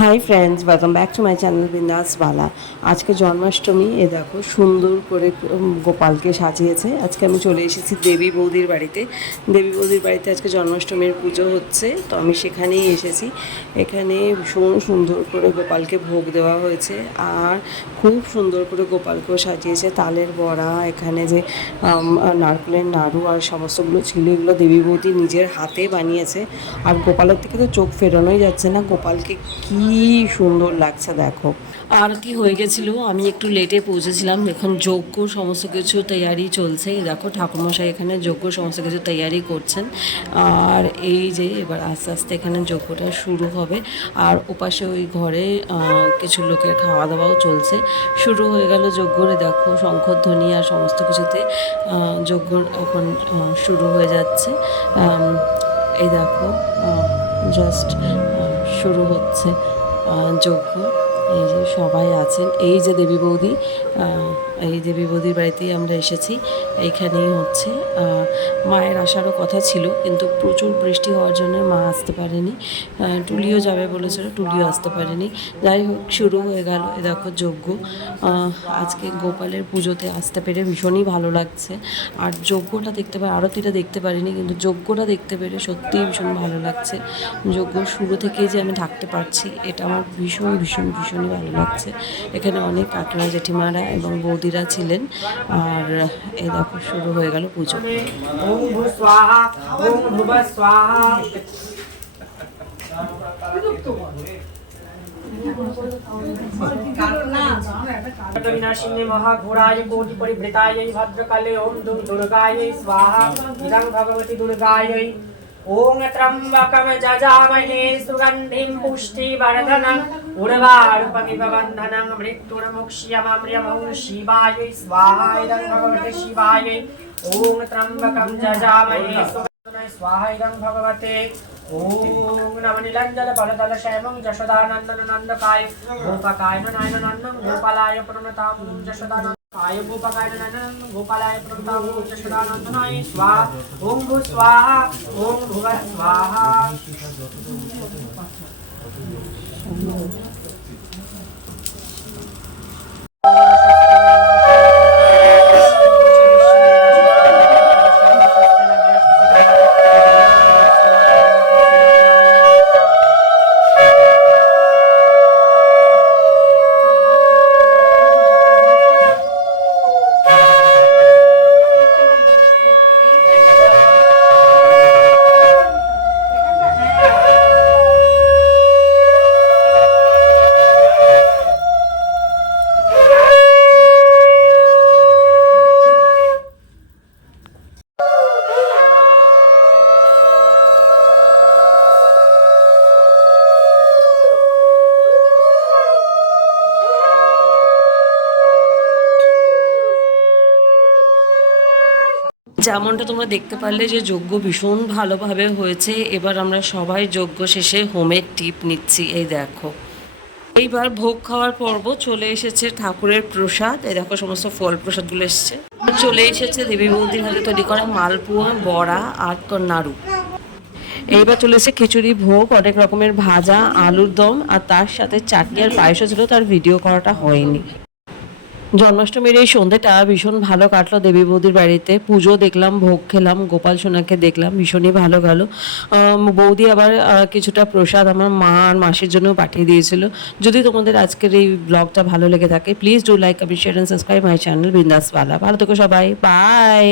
Hi friends, welcome back to my channel বিন্দাস বালা। আজকে জন্মাষ্টমী, এ দেখো সুন্দর করে গোপালকে সাজিয়েছে। আজকে আমি চলে এসেছি দেবী বৌদির বাড়িতে। দেবী বৌদির বাড়িতে আজকে জন্মাষ্টমীর পুজো হচ্ছে, তো আমি সেখানেই এসেছি। এখানে ভীষণ সুন্দর করে গোপালকে ভোগ দেওয়া হয়েছে, আর খুব সুন্দর করে গোপালকেও সাজিয়েছে। তালের বড়া, এখানে যে নারকেলের নাড়ু আর সমস্তগুলো ছিল, এগুলো দেবী বৌদি নিজের হাতে বানিয়েছে। আর গোপালের থেকে তো চোখ ফেরানোই যাচ্ছে না, গোপালকে কি সুন্দর লাগছে দেখো। আরতি হয়ে গেছিলো, আমি একটু লেটে পৌঁছেছিলাম। এখন যজ্ঞ সমস্ত কিছু তৈয়ারি চলছে। দেখো ঠাকুরমশাই এখানে যজ্ঞ সমস্ত কিছু তৈয়ারি করছেন। আর এই যে এবার আস্তে আস্তে এখানে যজ্ঞটা শুরু হবে। আর ওপাশে ওই ঘরে কিছু লোকের খাওয়া দাওয়াও চলছে। শুরু হয়ে গেল যজ্ঞরে, দেখো শঙ্খধ্বনি আর সমস্ত কিছুতে যজ্ঞ এখন শুরু হয়ে যাচ্ছে। এই দেখো জাস্ট শুরু হচ্ছে যজ্ঞ। এই যে সবাই আছেন, এই যে দেবী বৌদি, এই দেবী বৌদির বাড়িতেই আমরা এসেছি। এইখানেই হচ্ছে মায়ের আসারও কথা ছিল, কিন্তু প্রচুর বৃষ্টি হওয়ার জন্য মা আসতে পারেনি। টুলিও যাবে বলেছিল, টুলিও আসতে পারেনি। যাই হোক, শুরু হয়ে গেল। এ দেখো যজ্ঞ। আজকে গোপালের পুজোতে আসতে পেরে ভীষণই ভালো লাগছে। আর যজ্ঞটা দেখতে পারি, আরতিটা দেখতে পারিনি, কিন্তু যজ্ঞটা দেখতে পেরে সত্যিই ভীষণ ভালো লাগছে। যজ্ঞ শুরু থেকেই যে আমি থাকতে পারছি, এটা আমার ভীষণ ভীষণ ভীষণই ভালো লাগছে। এখানে অনেক কাকিমা জেঠিমারা এবং বৌদিরা ছিলেন। আর এই দেখো শুরু হয়ে গেল পুজো। विनाशिने महाघोराय कोटि परिवृतायै भद्रकाले ओम दुर्गायै स्वाहा इदं भगवती दुर्गायै ओम त्र्यंबकं जजामहे सुगन्धिं पुष्टिवर्धनं उर्वारुकमिव बन्धनं मृत्युर्मुक्ष्यममृतं शिवायै स्वाहा इदं भगवते शिवायै ओम त्र्यंबकं जजामहे स्वाहा इदं भगवते ओम नमः नीलांजन बलदल श्यामं जशोदानंदन नंदकाय गोपकाय नयननंदन गोपालाय प्रणतां जशोदानंदकाय गोपकाय नयननंदन गोपालाय प्रणतां जशोदानंदनाय स्वाहा ओम भू स्वाहा ओम भुवः स्वाहा। যেমনটা তোমরা দেখতে পারলে যে যজ্ঞ ভীষণ ভালোভাবে হয়েছে। এবার আমরা সবাই যজ্ঞ শেষে হোমের টিপ নিচ্ছি। এই দেখো, এইবার ভোগ খাওয়ার পর্ব চলে এসেছে। ঠাকুরের প্রসাদ, এই দেখো সমস্ত ফল প্রসাদগুলো এসছে। চলে এসেছে দেবী বৌদির হাতে তৈরি করা মালপোয়া, বড়া আর নাড়ু। এইবার চলে এসেছে খিচুড়ি ভোগ, অনেক রকমের ভাজা, আলুর দম, আর তার সাথে চাটনি আর পায়েসও ছিল, তার ভিডিও করাটা হয়নি। জন্মাষ্টমীর এই সন্ধ্যেটা ভীষণ ভালো কাটলো দেবী বৌদির বাড়িতে। পুজো দেখলাম, ভোগ খেলাম, গোপাল সোনাকে দেখলাম, ভীষণই ভালো গেল। বৌদি আবার কিছুটা প্রসাদ আমার মা আর মাসির জন্য পাঠিয়ে দিয়েছিল। যদি তোমাদের আজকের এই ব্লগটা ভালো লেগে থাকে, please do like, comment, share and subscribe my channel বিন্দাস বালা। ভালো থেকো সবাই, বাই।